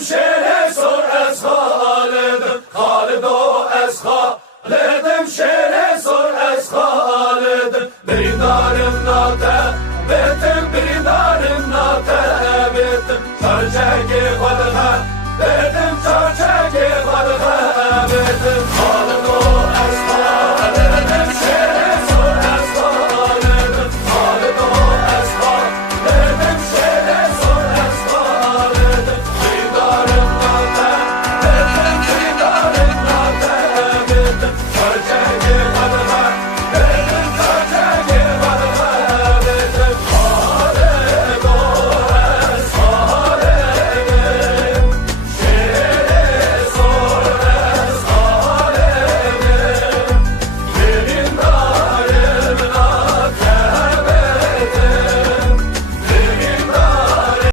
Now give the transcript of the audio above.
şere sor es haledim Halid o es haledim şere sor es haledim Biridarım nate betim biridarım nate betim Terceki